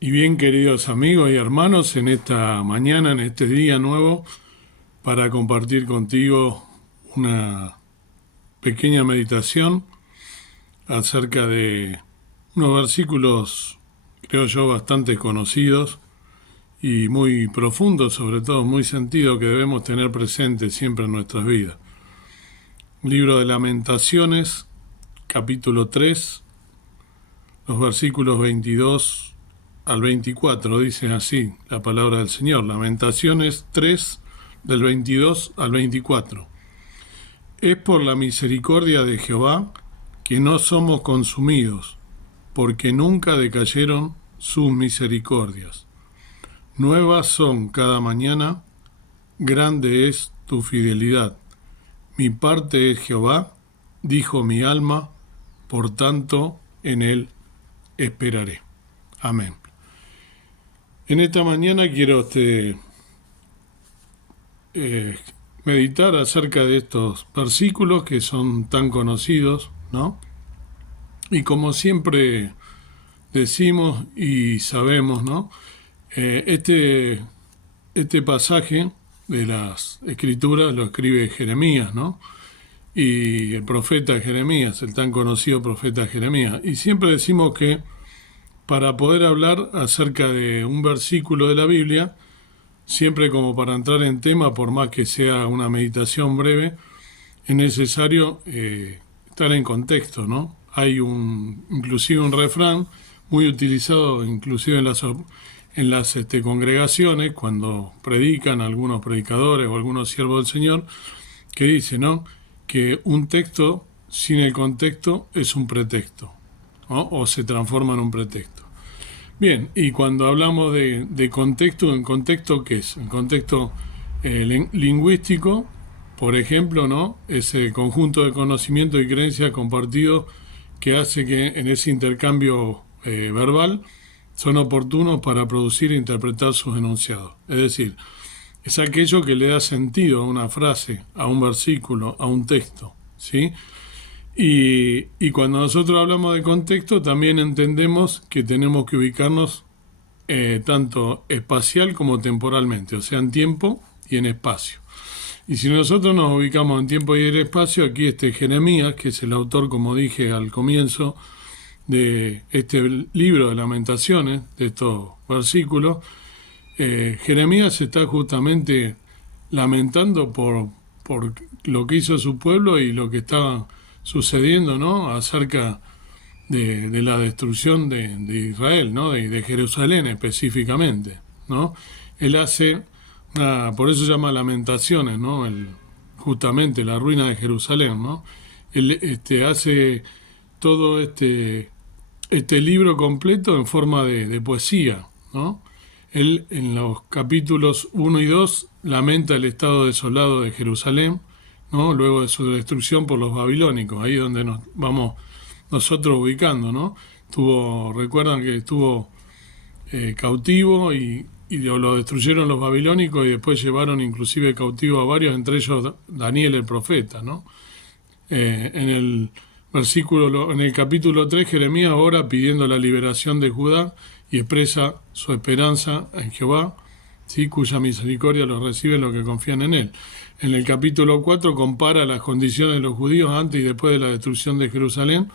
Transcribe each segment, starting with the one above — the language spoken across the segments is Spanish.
Y bien, queridos amigos y hermanos, en esta mañana, en este día nuevo, para compartir contigo una pequeña meditación acerca de unos versículos, creo yo, bastante conocidos y muy profundos, sobre todo muy sentido, que debemos tener presente siempre en nuestras vidas. Libro de Lamentaciones, capítulo 3, los versículos 22 al 24, dice así la palabra del Señor. Lamentaciones 3, del 22 al 24. Es por la misericordia de Jehová que no somos consumidos, porque nunca decayeron sus misericordias. Nuevas son cada mañana, grande es tu fidelidad. Mi parte es Jehová, dijo mi alma, por tanto en él esperaré. Amén. En esta mañana quiero eh, meditar acerca de estos versículos que son tan conocidos, ¿no? Y como siempre decimos y sabemos, ¿no? Eh, este, este pasaje de las Escrituras lo escribe Jeremías, ¿no? Y el profeta Jeremías, el tan conocido profeta Jeremías. Y siempre decimos que para poder hablar acerca de un versículo de la Biblia, siempre como para entrar en tema, por más que sea una meditación breve, es necesario estar en contexto, ¿no? Hay inclusive un refrán muy utilizado inclusive en las congregaciones, cuando predican algunos predicadores o algunos siervos del Señor, que dice, ¿no?, que un texto sin el contexto es un pretexto, ¿no? O se transforma en un pretexto. Bien, y cuando hablamos de contexto, ¿en contexto qué es? En contexto lingüístico, por ejemplo, ¿no? Ese conjunto de conocimiento y creencias compartidos que hace que en ese intercambio verbal son oportunos para producir e interpretar sus enunciados. Es decir, es aquello que le da sentido a una frase, a un versículo, a un texto, ¿sí? Y cuando nosotros hablamos de contexto, también entendemos que tenemos que ubicarnos tanto espacial como temporalmente, o sea, en tiempo y en espacio. Y si nosotros nos ubicamos en tiempo y en espacio, aquí Jeremías, que es el autor, como dije al comienzo, de este libro de Lamentaciones, de estos versículos, Jeremías está justamente lamentando por lo que hizo su pueblo y lo que estaba sucediendo, ¿no?, acerca de la destrucción de Israel, ¿no?, de Jerusalén específicamente, ¿no? Él hace por eso se llama Lamentaciones, ¿no?, justamente la ruina de Jerusalén, ¿no? Él hace todo este libro completo en forma de poesía, ¿no? Él en los capítulos 1 y 2 lamenta el estado desolado de Jerusalén, ¿no?, luego de su destrucción por los babilónicos, ahí donde nos vamos nosotros ubicando, ¿no? Recuerdan que estuvo cautivo y lo destruyeron los babilónicos y después llevaron inclusive cautivo a varios, entre ellos Daniel el profeta, ¿no? En el capítulo 3, Jeremías ora pidiendo la liberación de Judá y expresa su esperanza en Jehová, ¿sí?, cuya misericordia los recibe los que confían en él. En el capítulo 4 compara las condiciones de los judíos antes y después de la destrucción de Jerusalén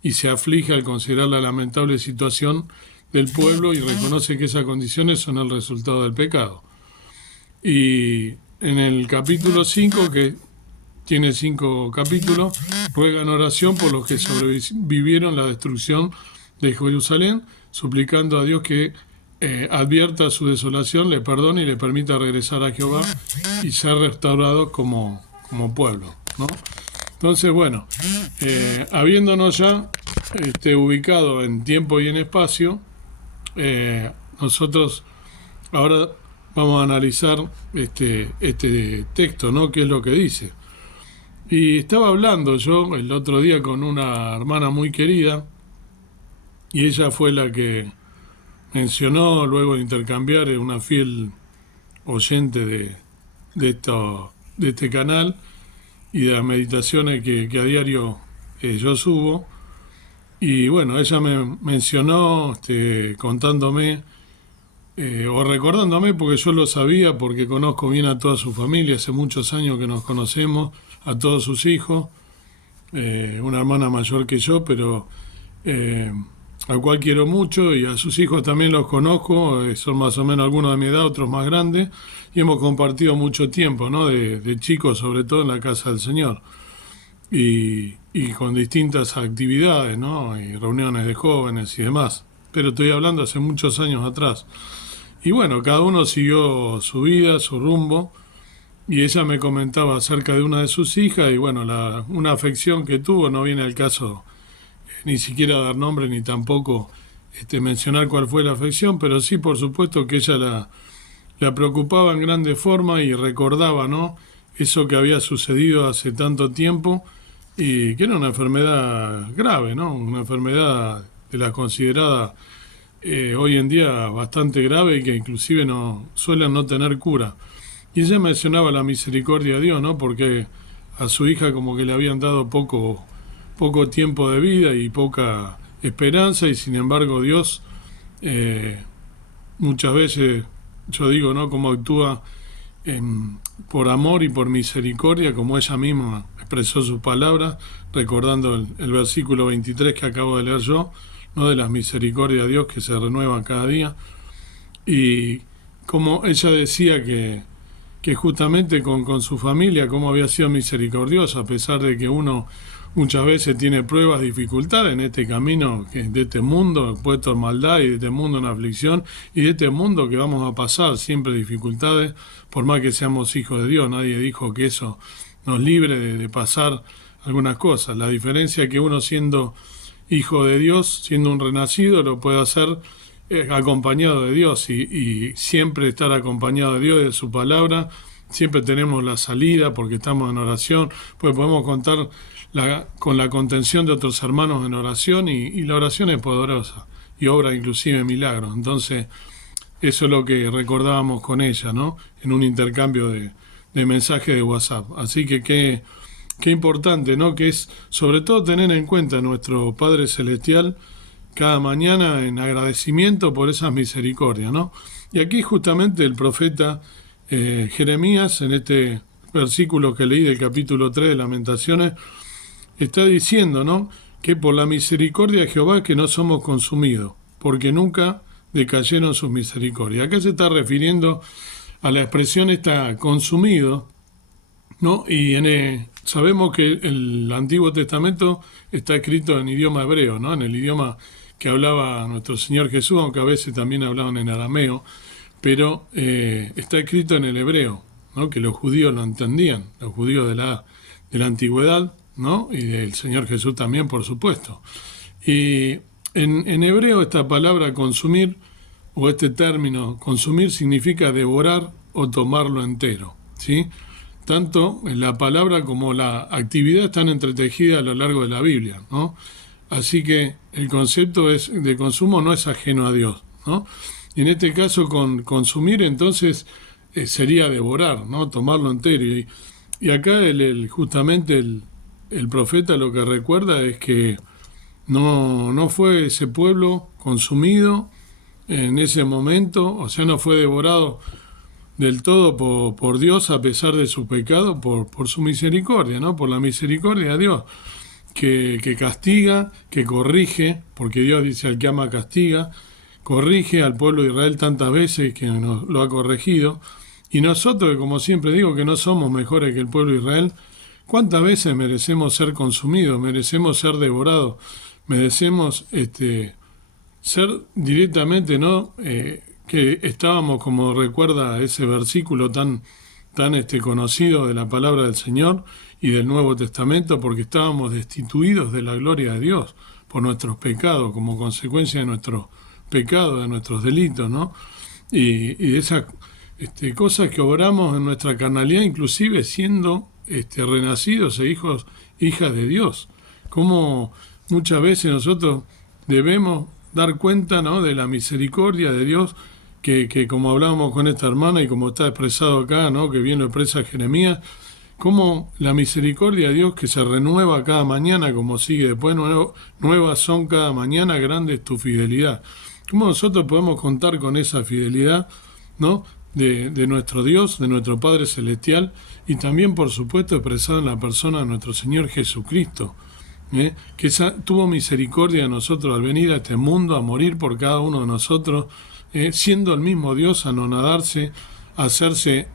y se aflige al considerar la lamentable situación del pueblo y reconoce que esas condiciones son el resultado del pecado. Y en el capítulo 5, que tiene 5 capítulos, ruega en oración por los que sobrevivieron la destrucción de Jerusalén, suplicando a Dios que advierta su desolación, le perdone y le permita regresar a Jehová y ser restaurados como pueblo, ¿no? Entonces, bueno, habiéndonos ya ubicado en tiempo y en espacio, nosotros ahora vamos a analizar este texto, ¿no?, qué es lo que dice. Y estaba hablando yo el otro día con una hermana muy querida, y ella fue la que mencionó, luego de intercambiar, una fiel oyente de este canal y de las meditaciones que a diario yo subo, Y bueno, ella me mencionó, contándome o recordándome, porque yo lo sabía, porque conozco bien a toda su familia, hace muchos años que nos conocemos, a todos sus hijos, una hermana mayor que yo, pero eh, al cual quiero mucho, y a sus hijos también los conozco, son más o menos algunos de mi edad, otros más grandes, y hemos compartido mucho tiempo, ¿no? De chicos, sobre todo en la casa del Señor, y con distintas actividades, ¿no? Y reuniones de jóvenes y demás. Pero estoy hablando hace muchos años atrás. Y bueno, cada uno siguió su vida, su rumbo, y ella me comentaba acerca de una de sus hijas, y bueno, una afección que tuvo, no viene al caso ni siquiera dar nombre ni tampoco mencionar cuál fue la afección, pero sí, por supuesto, que ella la preocupaba en grande forma y recordaba, ¿no? Eso que había sucedido hace tanto tiempo y que era una enfermedad grave, ¿no? Una enfermedad de la considerada hoy en día bastante grave y que inclusive no suelen no tener cura. Y ella mencionaba la misericordia de Dios, ¿no? Porque a su hija como que le habían dado poco tiempo de vida y poca esperanza, y sin embargo Dios eh, muchas veces, yo digo, ¿no? Cómo actúa por amor y por misericordia, como ella misma expresó sus palabras, recordando el versículo 23 que acabo de leer yo, ¿no? De las misericordias de Dios que se renuevan cada día. Y como ella decía que justamente con su familia, cómo había sido misericordiosa, a pesar de que uno muchas veces tiene pruebas, dificultades en este camino de este mundo, puesto en maldad, y de este mundo en aflicción, y de este mundo que vamos a pasar siempre dificultades, por más que seamos hijos de Dios. Nadie dijo que eso nos libre de pasar algunas cosas. La diferencia es que uno, siendo hijo de Dios, siendo un renacido, lo puede hacer acompañado de Dios, y siempre estar acompañado de Dios, de su palabra. Siempre tenemos la salida porque estamos en oración, pues podemos contar con la contención de otros hermanos en oración, y la oración es poderosa y obra inclusive milagros. Entonces, eso es lo que recordábamos con ella, ¿no? En un intercambio de mensajes de WhatsApp. Así que qué importante, ¿no? Que es sobre todo tener en cuenta a nuestro Padre Celestial cada mañana en agradecimiento por esas misericordias, ¿no? Y aquí justamente el profeta Jeremías, en este versículo que leí del capítulo 3 de Lamentaciones, está diciendo, ¿no? Que por la misericordia de Jehová que no somos consumidos, porque nunca decayeron sus misericordias. Acá se está refiriendo a la expresión está consumido, ¿no? Y sabemos que el Antiguo Testamento está escrito en idioma hebreo, ¿no? En el idioma que hablaba nuestro Señor Jesús, aunque a veces también hablaban en arameo, pero está escrito en el hebreo, ¿no? Que los judíos lo entendían, los judíos de la antigüedad, ¿no? Y del Señor Jesús también, por supuesto. Y en hebreo esta palabra consumir, o este término consumir, significa devorar o tomarlo entero, ¿sí? Tanto la palabra como la actividad están entretejidas a lo largo de la Biblia, ¿no? Así que el concepto de consumo no es ajeno a Dios, ¿no? Y en este caso, con consumir, entonces sería devorar, ¿no? Tomarlo entero. Y acá justamente el profeta lo que recuerda es que no fue ese pueblo consumido en ese momento, o sea, no fue devorado del todo por Dios a pesar de su pecado, por su misericordia, ¿no? Por la misericordia de Dios, que castiga, que corrige, porque Dios dice: al que ama castiga, corrige al pueblo de Israel tantas veces que nos lo ha corregido. Y nosotros, que como siempre digo que no somos mejores que el pueblo de Israel, ¿cuántas veces merecemos ser consumidos, merecemos ser devorados, merecemos ser directamente, ¿no? Que estábamos, como recuerda ese versículo tan conocido de la palabra del Señor y del Nuevo Testamento, porque estábamos destituidos de la gloria de Dios por nuestros pecados, como consecuencia de nuestros pecados, de nuestros delitos, ¿no? Y de esas cosas que obramos en nuestra carnalidad, inclusive siendo renacidos e hijas de Dios. Como muchas veces nosotros debemos dar cuenta, ¿no? De la misericordia de Dios, que como hablábamos con esta hermana y como está expresado acá, ¿no? Que bien lo expresa Jeremías, Cómo la misericordia de Dios que se renueva cada mañana, como sigue después, nuevas son cada mañana, grande es tu fidelidad. Cómo nosotros podemos contar con esa fidelidad, ¿no? De nuestro Dios, de nuestro Padre Celestial, y también, por supuesto, expresado en la persona de nuestro Señor Jesucristo, que tuvo misericordia de nosotros al venir a este mundo, a morir por cada uno de nosotros, siendo el mismo Dios, anonadarse, hacerse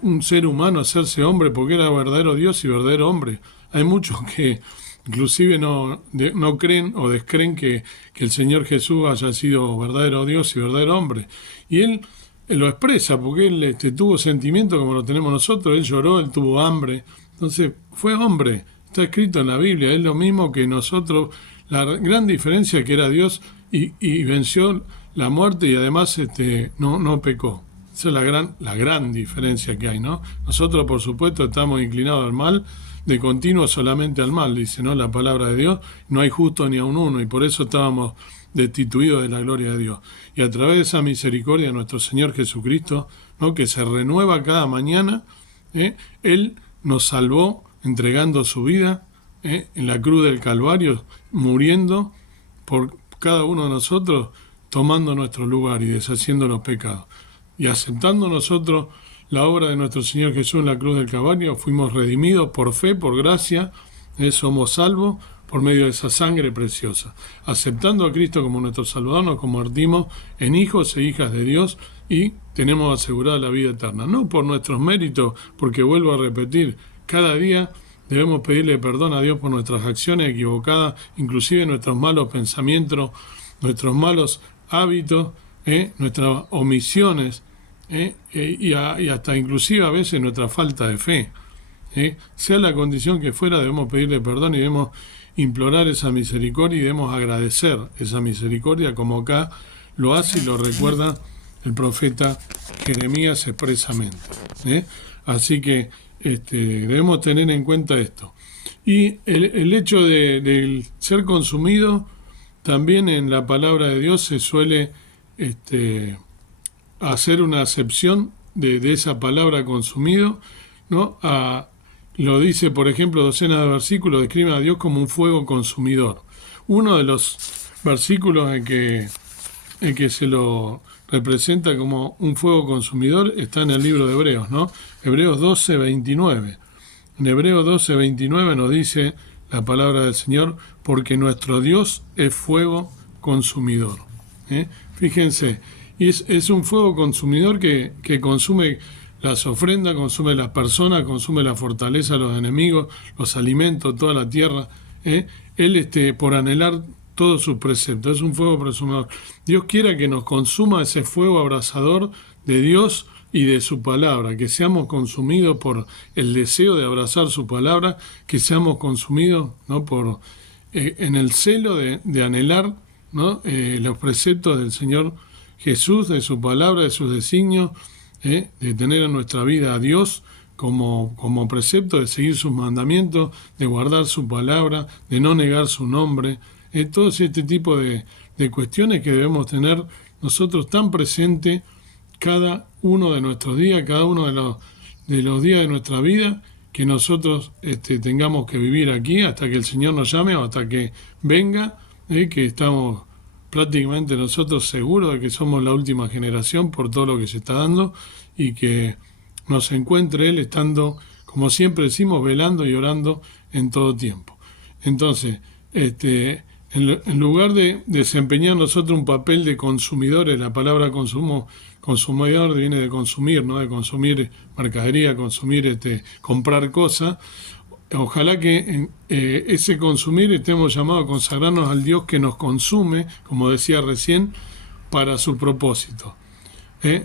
un ser humano, hacerse hombre, porque era verdadero Dios y verdadero hombre. Hay muchos que inclusive no creen o descreen que el Señor Jesús haya sido verdadero Dios y verdadero hombre. Y Él lo expresa, porque Él tuvo sentimiento como lo tenemos nosotros, Él lloró, Él tuvo hambre, entonces fue hombre, está escrito en la Biblia, es lo mismo que nosotros, la gran diferencia es que era Dios y venció la muerte y además no pecó. Esa es la gran diferencia que hay, ¿no? Nosotros, por supuesto, estamos inclinados al mal, de continuo solamente al mal, dice, ¿no? La palabra de Dios, no hay justo ni a un uno, y por eso estábamos destituidos de la gloria de Dios. Y a través de esa misericordia de nuestro Señor Jesucristo, ¿no? Que se renueva cada mañana, Él nos salvó entregando su vida en la cruz del Calvario, muriendo por cada uno de nosotros, tomando nuestro lugar y deshaciendo los pecados. Y aceptando nosotros la obra de nuestro Señor Jesús en la cruz del Calvario, fuimos redimidos por fe, por gracia, somos salvos por medio de esa sangre preciosa. Aceptando a Cristo como nuestro Salvador, nos convertimos en hijos e hijas de Dios y tenemos asegurada la vida eterna. No por nuestros méritos, porque vuelvo a repetir, cada día debemos pedirle perdón a Dios por nuestras acciones equivocadas, inclusive nuestros malos pensamientos, nuestros malos hábitos, nuestras omisiones, y hasta inclusive a veces nuestra falta de fe. Sea la condición que fuera, debemos pedirle perdón y debemos implorar esa misericordia y debemos agradecer esa misericordia, como acá lo hace y lo recuerda el profeta Jeremías expresamente. Así que debemos tener en cuenta esto. Y el hecho de ser consumido, también en la palabra de Dios se suele hacer una acepción de esa palabra consumido, ¿no? Lo dice, por ejemplo, docenas de versículos, describen a Dios como un fuego consumidor. Uno de los versículos en que se lo representa como un fuego consumidor está en el libro de Hebreos, ¿no? Hebreos 12:29. En Hebreos 12:29 nos dice la palabra del Señor, porque nuestro Dios es fuego consumidor. Fíjense, y es un fuego consumidor que consume las ofrendas, consume las personas, consume la fortaleza de los enemigos, los alimentos, toda la tierra. Él, por anhelar todos sus preceptos, es un fuego consumidor. Dios quiera que nos consuma ese fuego abrasador de Dios y de su palabra, que seamos consumidos por el deseo de abrazar su palabra, que seamos consumidos, ¿no? En el celo de anhelar, ¿no? Los preceptos del Señor Jesús, de su palabra, de sus designios, de tener en nuestra vida a Dios como precepto, de seguir sus mandamientos, de guardar su palabra, de no negar su nombre, todo este tipo de cuestiones que debemos tener nosotros tan presente cada uno de nuestros días, cada uno de los días de nuestra vida, que nosotros tengamos que vivir aquí hasta que el Señor nos llame o hasta que venga, que estamos prácticamente nosotros seguros de que somos la última generación por todo lo que se está dando y que nos encuentre Él estando, como siempre decimos, velando y orando en todo tiempo. Entonces, en lugar de desempeñar nosotros un papel de consumidores, la palabra consumidor viene de consumir, ¿no? De consumir mercadería, comprar cosas. Ojalá que ese consumir estemos llamados a consagrarnos al Dios que nos consume, como decía recién, para su propósito.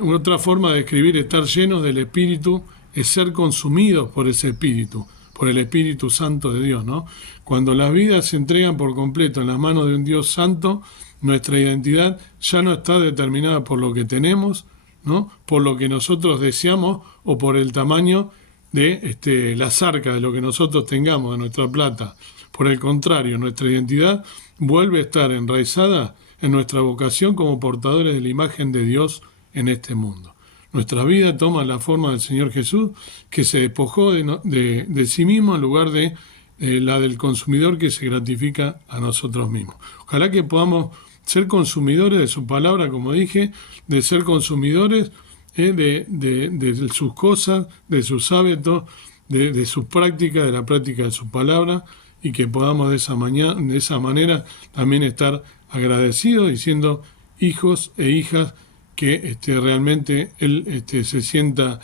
Otra forma de describir estar llenos del Espíritu es ser consumidos por ese Espíritu, por el Espíritu Santo de Dios, ¿no? Cuando las vidas se entregan por completo en las manos de un Dios santo, nuestra identidad ya no está determinada por lo que tenemos, ¿no? Por lo que nosotros deseamos o por el tamaño de las arcas, de lo que nosotros tengamos, de nuestra plata. Por el contrario, nuestra identidad vuelve a estar enraizada en nuestra vocación como portadores de la imagen de Dios en este mundo. Nuestra vida toma la forma del Señor Jesús, que se despojó de sí mismo en lugar de la del consumidor que se gratifica a nosotros mismos. Ojalá que podamos ser consumidores de su palabra, como dije, de ser consumidores de sus cosas, de sus hábitos, de sus prácticas, de la práctica de su palabra, y que podamos de esa manera también estar agradecidos y siendo hijos e hijas que realmente Él se sienta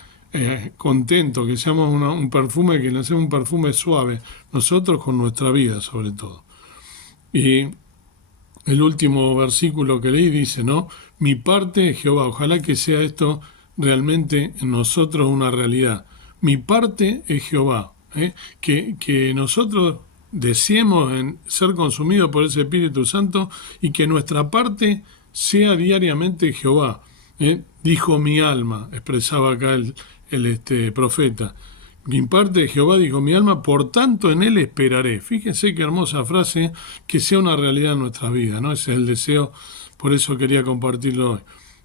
contento, que seamos un perfume, que le hacemos un perfume suave, nosotros con nuestra vida sobre todo. Y el último versículo que leí dice, ¿no? Mi parte es Jehová. Ojalá que sea esto realmente en nosotros una realidad. Mi parte es Jehová. Que nosotros deseemos en ser consumidos por ese Espíritu Santo y que nuestra parte sea diariamente Jehová. Dijo mi alma, expresaba acá el profeta. Mi parte de Jehová, dijo mi alma, por tanto en él esperaré. Fíjense qué hermosa frase, que sea una realidad en nuestras vidas, ¿no? Ese es el deseo, por eso quería compartirlo hoy.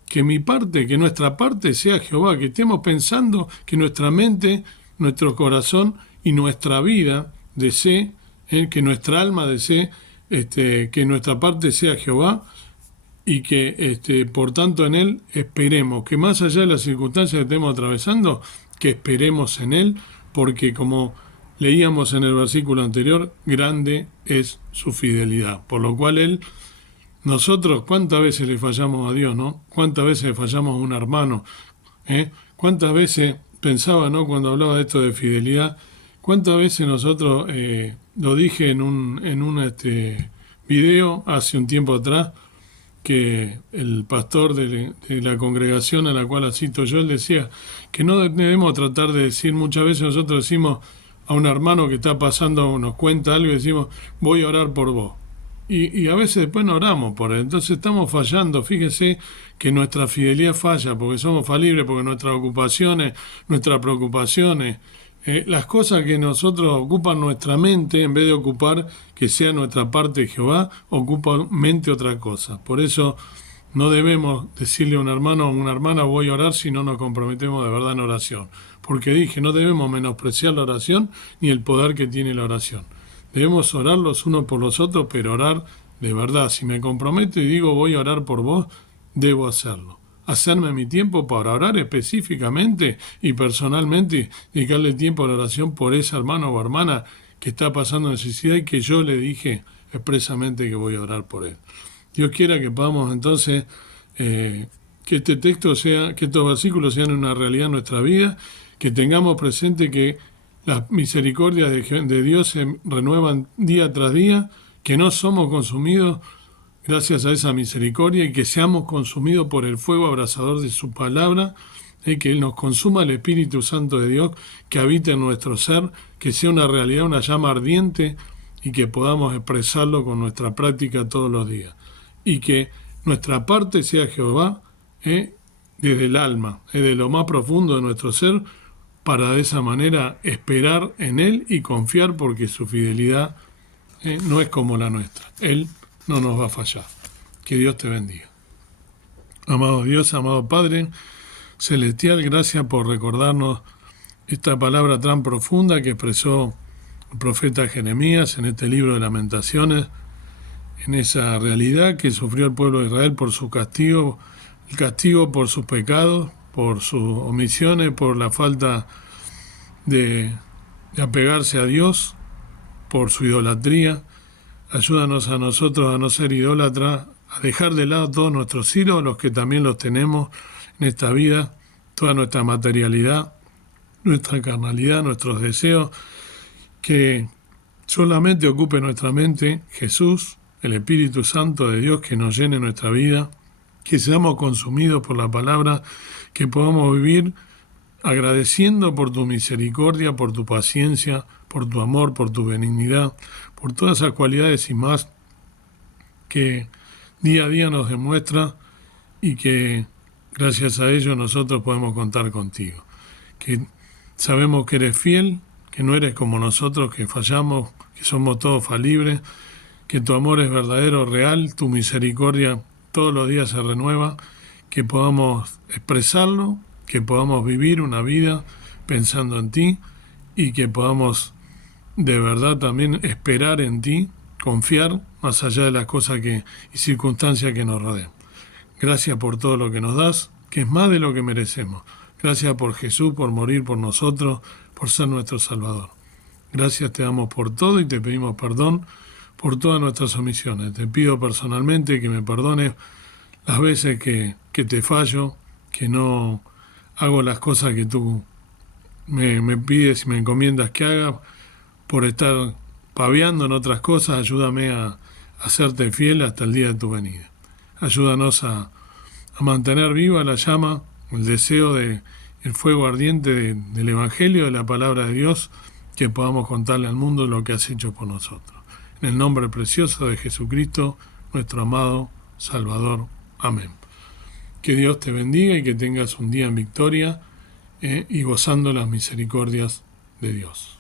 Que mi parte, que nuestra parte sea Jehová, que estemos pensando que nuestra mente, nuestro corazón y nuestra vida desee, que nuestra alma desee, que nuestra parte sea Jehová, y que por tanto en él esperemos, que más allá de las circunstancias que estemos atravesando, que esperemos en él, porque como leíamos en el versículo anterior, grande es su fidelidad, por lo cual nosotros cuántas veces le fallamos a Dios, ¿no? Cuántas veces le fallamos a un hermano, cuántas veces pensaba, ¿no? Cuando hablaba de esto de fidelidad, cuántas veces nosotros, lo dije en un video hace un tiempo atrás, que el pastor de la congregación a la cual asisto yo, él decía que no debemos tratar de decir, muchas veces nosotros decimos a un hermano que está pasando, nos cuenta algo y decimos, voy a orar por vos. Y a veces después no oramos por él. Entonces estamos fallando. Fíjese que nuestra fidelidad falla porque somos falibles, porque nuestras ocupaciones, nuestras preocupaciones, las cosas que nosotros ocupan nuestra mente, en vez de ocupar que sea nuestra parte de Jehová, ocupa mente otra cosa. Por eso no debemos decirle a un hermano o a una hermana voy a orar si no nos comprometemos de verdad en oración. Porque dije, no debemos menospreciar la oración ni el poder que tiene la oración. Debemos orar los unos por los otros, pero orar de verdad. Si me comprometo y digo voy a orar por vos, debo hacerlo. Hacerme mi tiempo para orar específicamente y personalmente, dedicarle tiempo a la oración por ese hermano o hermana que está pasando necesidad y que yo le dije expresamente que voy a orar por él. Dios quiera que podamos entonces, que este texto sea, que estos versículos sean una realidad en nuestra vida, que tengamos presente que las misericordias de Dios se renuevan día tras día, que no somos consumidos gracias a esa misericordia y que seamos consumidos por el fuego abrasador de su palabra, que Él nos consuma el Espíritu Santo de Dios que habita en nuestro ser, que sea una realidad, una llama ardiente y que podamos expresarlo con nuestra práctica todos los días. Y que nuestra parte sea Jehová desde el alma, desde lo más profundo de nuestro ser, para de esa manera esperar en Él y confiar porque su fidelidad no es como la nuestra. Él no nos va a fallar. Que Dios te bendiga. Amado Dios, amado Padre Celestial, gracias por recordarnos esta palabra tan profunda que expresó el profeta Jeremías en este libro de Lamentaciones, en esa realidad que sufrió el pueblo de Israel por su castigo, el castigo por sus pecados, por sus omisiones, por la falta de apegarse a Dios, por su idolatría. Ayúdanos a nosotros a no ser idólatras, a dejar de lado todos nuestros ídolos, que también los tenemos en esta vida, toda nuestra materialidad, nuestra carnalidad, nuestros deseos, que solamente ocupe nuestra mente Jesús, el Espíritu Santo de Dios, que nos llene nuestra vida, que seamos consumidos por la palabra, que podamos vivir agradeciendo por tu misericordia, por tu paciencia, por tu amor, por tu benignidad, por todas esas cualidades y más que día a día nos demuestra y que gracias a ello nosotros podemos contar contigo. Que sabemos que eres fiel, que no eres como nosotros, que fallamos, que somos todos falibles, que tu amor es verdadero, real, tu misericordia todos los días se renueva, que podamos expresarlo que podamos vivir una vida pensando en ti y que podamos de verdad también esperar en ti, confiar más allá de las cosas y circunstancias que nos rodean. Gracias por todo lo que nos das, que es más de lo que merecemos. Gracias por Jesús, por morir por nosotros, por ser nuestro Salvador. Gracias te damos por todo y te pedimos perdón por todas nuestras omisiones. Te pido personalmente que me perdones las veces que te fallo, que no hago las cosas que tú me pides y me encomiendas que haga, por estar paveando en otras cosas. Ayúdame a hacerte fiel hasta el día de tu venida. Ayúdanos a mantener viva la llama, el deseo el fuego ardiente del Evangelio, de la palabra de Dios, que podamos contarle al mundo lo que has hecho por nosotros. En el nombre precioso de Jesucristo, nuestro amado Salvador. Amén. Que Dios te bendiga y que tengas un día en victoria y gozando las misericordias de Dios.